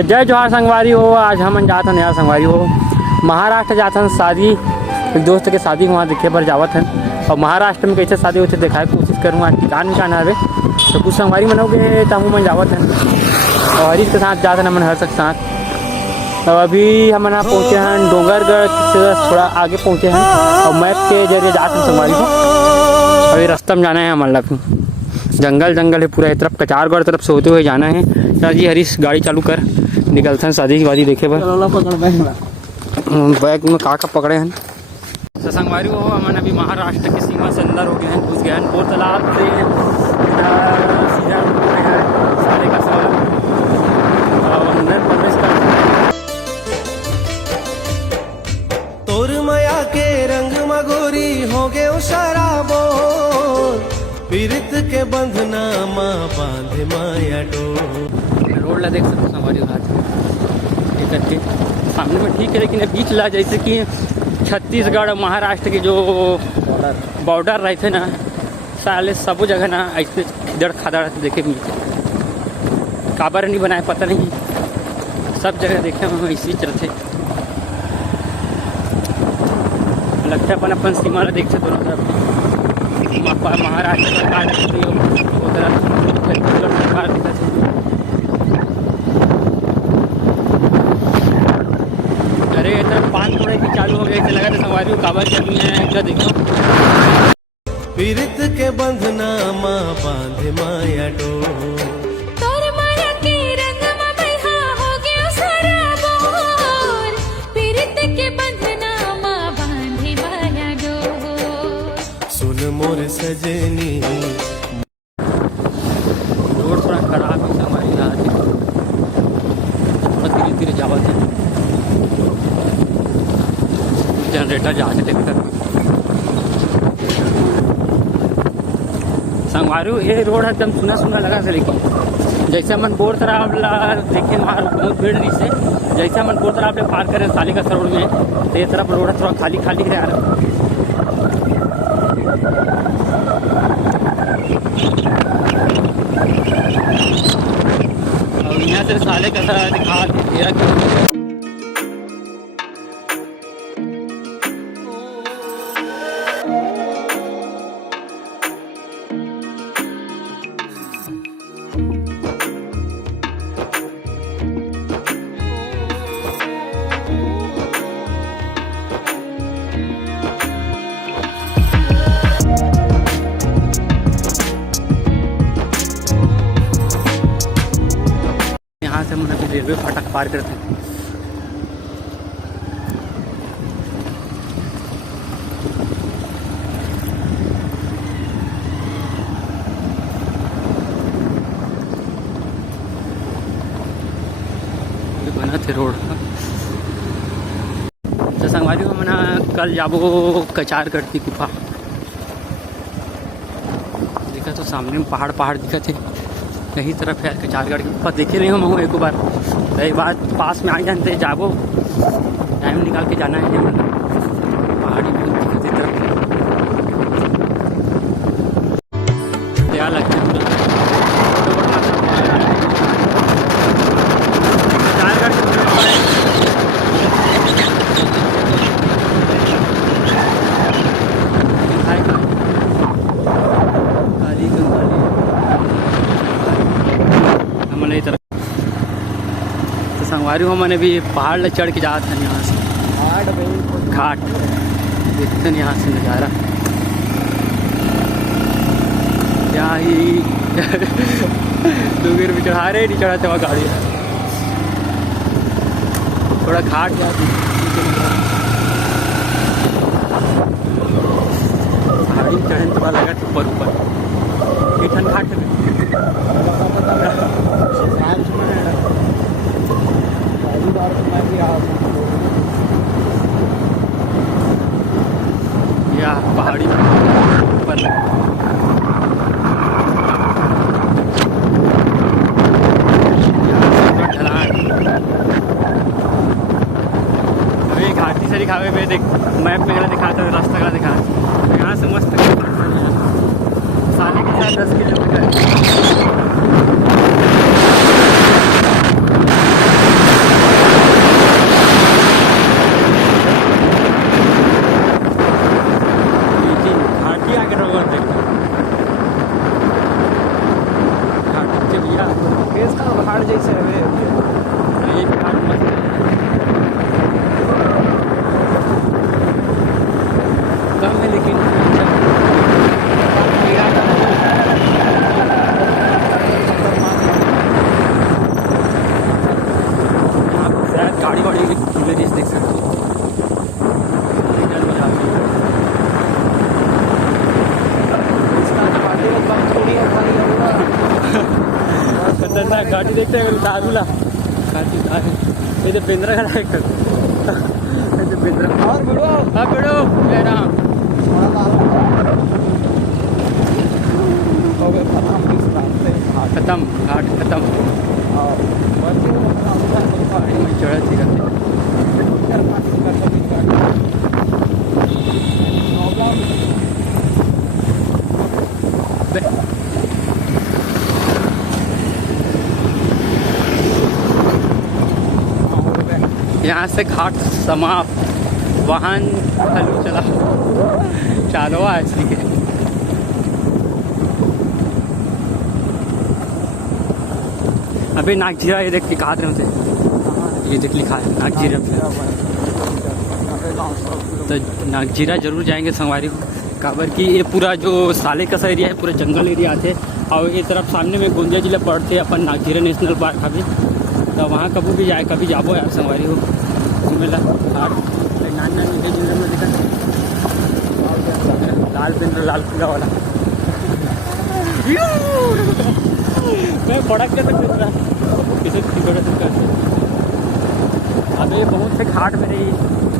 तो जय जोहार संगवारी हो। आज हम जात हन यहाँ संगवारी हो महाराष्ट्र जात हन शादी, एक दोस्त के शादी वहाँ देखे पर जावत हन। और महाराष्ट्र में कैसे शादी होती दिखाए की कोशिश करूँगा, जान हवे तो कुछ संगवारी मनोगे तमु मन जावत हन और हरीश के साथ जात हन हमन हर सक साथ। तो अभी हम यहाँ पहुँचे हैं डोंगरगढ़ से थोड़ा आगे पहुँचे हैं और मैप के जरिए जाते हैं संगवारी को। अभी रास्ता में जाना है हमारे लग जंगल जंगल है पूरा, एक तरफ कचारगढ़ तरफ से होते हुए जाना है। चल जी हरीश गाड़ी चालू कर, निकलते हैं शादी की वादी देखे पर। बैग में का पकड़े हैं तो संगवारी हो। हमन अभी महाराष्ट्र की सीमा से अंदर हो गए हैं, घुस गए हैं बोर तालाब से सीधा सारे का सवाल अंदर प्रवेश कर। तोर माया के रंग मगोरी हो गए शराबो, पीरित के बंधना माँ बांधे माया डोर। रोड ला देख सकते संगवारी हाथ करके सामने में ठीक है, लेकिन बीच ला जैसे कि छत्तीसगढ़ महाराष्ट्र के जो बॉर्डर रहते ना साले सब जगह ना ऐसे खिदड़ खादड़ देखे मिलते। काबर नहीं बनाए पता नहीं, सब जगह देखे हम इसी चलते लगता है अपन अपन सीमा ला देख दोनों तरफ। महाराष्ट्र सरकार छत्तीसगढ़ सरकार दिखा है। अरे इधर पान थोड़े भी चालू हो गए थे, लगा था संगवारी काबर चलनी है क्या देखो। पीरित के बंधना माँ बांधे माया डोर। मोर सजनी रोड थोड़ा खराब है हमारी रात धीरे धीरे जावत है। जनरेटर जहाँ से देखकर संगवारू ये रोड एकदम सुना सुना लगा से, लेकिन जैसे मन बोर तरफ देखे वहाँ बहुत भीड़ नहीं से, जैसे मन बोर तरफ पार करें साली का रोड में तो ये तरफ रोड थोड़ा खाली खाली है यार। और यहाँ से साले का दिखा दिया से हम अभी रेलवे फाटक पार करते हैं। बना थे रोड तो संगवारी हो मना कल जाबो कचारगढ़ की गुफा देखा तो सामने में पहाड़ पहाड़ दिखा थे, यही तरफ है कचारगढ़ की गुफा। देखे नहीं हम एक बार रही बात पास में आ जानते जाबो टाइम निकाल के जाना है। पहाड़ी तरफ क्या लगता है संगवारी हो। मैंने भी पहाड़ ले चढ़ के जाते हैं यहाँ से घाट देखते हैं यहाँ से नज़ारा क्या ही डूंगर भी चढ़ा रहे नहीं चढ़ाते वहाँ गाड़ी थोड़ा घाट जाती पहाड़ी चढ़ने थोड़ा लगा ऊपर ऊपर ठंड घाट या पहाड़ी पर अभी घाटी से दिखावे पे देख मैप में दिखाता है, रास्ता का दिखा यहाँ से मस्त साले के साथ 10 किलोमीटर कम है लेकिन शायद गाड़ी वाड़ी की देख सकते हो। खतरनाक गाड़ी देखते हैं दारूला गाड़ी ये तो बिंद्रा खड़ा है बिंद्रा और बिड़ो हाँ बिड़ो मेरा खत्म घाट खत्म चढ़ा थी यहाँ से घाट समाप्त वाहन चालू चला चालो ऐसी के अभी नागजीरा ये देख लिखा रहे ये देख लिखा है नागजीरा तो नागजीरा जरूर जाएंगे संगवारी को काबर की ये पूरा जो साले का एरिया है पूरा जंगल एरिया थे और ये तरफ सामने में गोंदिया जिला पड़ते अपन नागजीरा नेशनल पार्क अभी तो वहाँ कभी भी जाए कभी जाबो यार संगवारी हो घूमेला घाट नान नान जिले में देखा लाल पिंड लाल किला वाला मैं पड़क के तक रहा किसी अभी बहुत से घाट में रही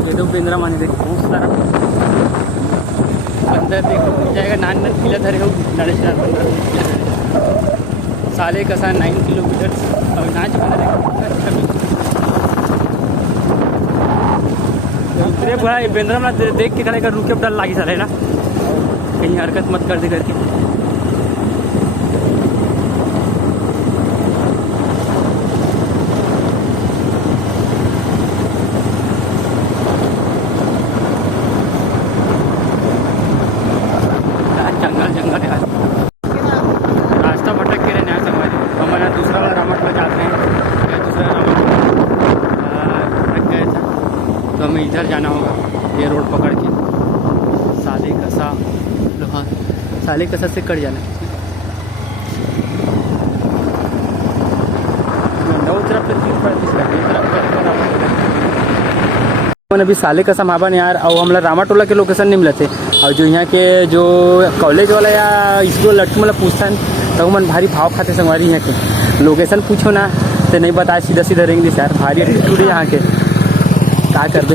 ये तो बिंद्रा मानी देख बहुत सारा अंदर देखो मिल जाएगा नान नान किला धरे हो नरेश साले का सा 9 किलोमीटर और नाच बना भाई बेंद्रा में देख के खड़े कर रुके डर लागी साले ना कहीं हरकत मत कर दे करके जंगल जंगल यार रास्ता भटक के रहना है हमारा दूसरा वाला रामट में जाते हैं या दूसरा रामट भटक गया था तो हमें इधर जाना होगा ये रोड पकड़ के साले कसा लोहा साले कसा से कट जाना है अभी साले का समापन यार और हमला रामाटोला के लोकेशन नहीं मिलते और जो यहाँ के जो कॉलेज वाला या स्कूल लड़की मतलब पूछता है तो मन भारी भाव खाते संगवारी यहाँ के लोकेशन पूछो ना तो नहीं बताए सीधा सीधा इंग्लिश यार भारी एटीट्यूड यहाँ के क्या कर दे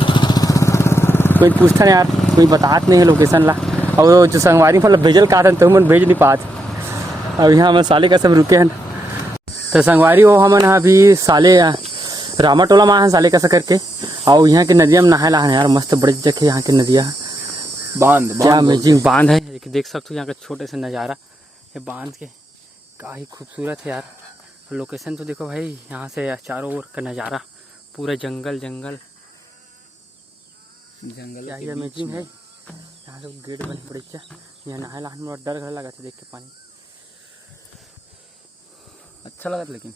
कोई पूछता नहीं यार कोई बतात नहीं है लोकेशन ला और जो संगवारी मतलब भेजल का था तो मन भेज नहीं पात अब यहाँ हम साले का सब रुके हैं तो संगवारी हो हम अभी साले रामाटोला में साले का करके और यहाँ के नदिया में नहाए ला यार मस्त बड़े जगह यहाँ के नदिया बांध क्या अमेजिंग बांध है देख सकते हो यहाँ का छोटे से नज़ारा ये बांध के का ही खूबसूरत है यार लोकेशन तो देखो भाई यहाँ से चारों ओर का नज़ारा पूरा जंगल जंगल जंगल क्या ही अमेजिंग है यहाँ से गेट बन पड़े यहाँ नहाए ला में डर घर लगा था देख के पानी अच्छा लगा था लेकिन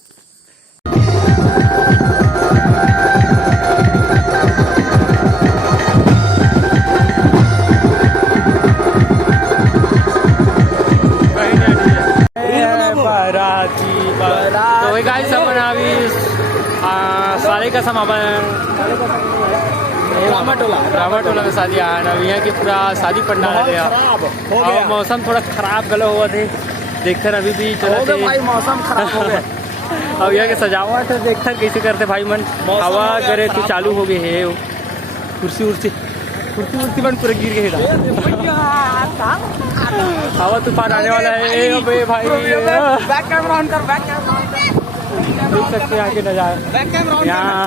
तो वही गाइस अपन अभी साले का समापन रामाटोला में शादी आया अभी यहाँ की पूरा शादी पंडाल है और मौसम थोड़ा खराब गला हुआ थे देखकर अभी भी चलो भाई मौसम खराब हो गया अब यहाँ के सजावट देखकर कैसे करते भाई मन हवा करे तो चालू हो गए है कुर्सी उर्सी बन पूरा गिर गए हवा तूफान आने वाला है अबे भाई बैक कैमरा ऑन कर बैक कैमरा देख सकते हैं यहाँ के नज़ारे यहाँ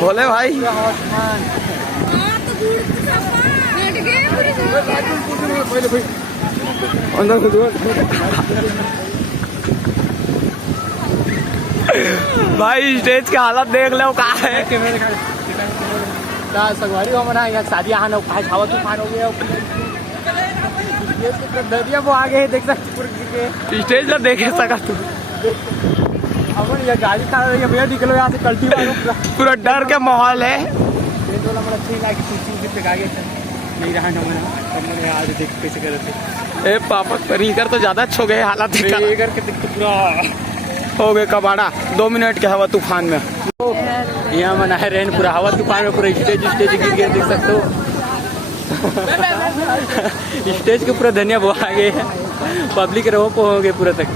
बोले भाई भाई स्टेज की हालत देख लो कहाँ है ना संगवारी हो मना यहाँ शादी यहाँ ना खाए खावा तूफान हो गया ये तो दरिया वो आगे देख सकते पूरे स्टेज ला देखे सका तू अपन ये गाड़ी खा रही है भैया निकलो यहाँ से कल्टी मारो पूरा डर के माहौल है। ट्रेन वाला बड़ा अच्छी लगी कुछ तक आगे नहीं रहा मैंने आज देख कैसे कर रहे थे ए पापा कहीं कर तो ज्यादा अच्छो गए हालात ये करके देख तो पूरा हो गए कबाड़ा 2 मिनट के हवा तूफान में। यहाँ मना है रेन पूरा हवा तूफान में पूरा स्टेज गिर गया देख सकते हो स्टेज के पूरा धनिया वो आ गए हैं पब्लिक रहो को हो गए पूरा तक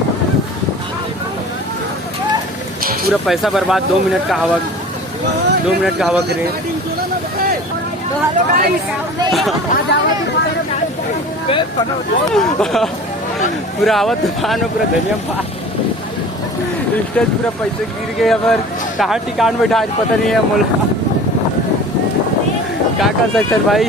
पूरा पैसा बर्बाद 2 मिनट का हवा गिरे पूरा हवा तूफान में पूरा धनिया स्टेज पूरा पैसे गिर गए अगर कहाँ टिकान बैठा आज पता नहीं है मोला क्या कर सकते हैं भाई।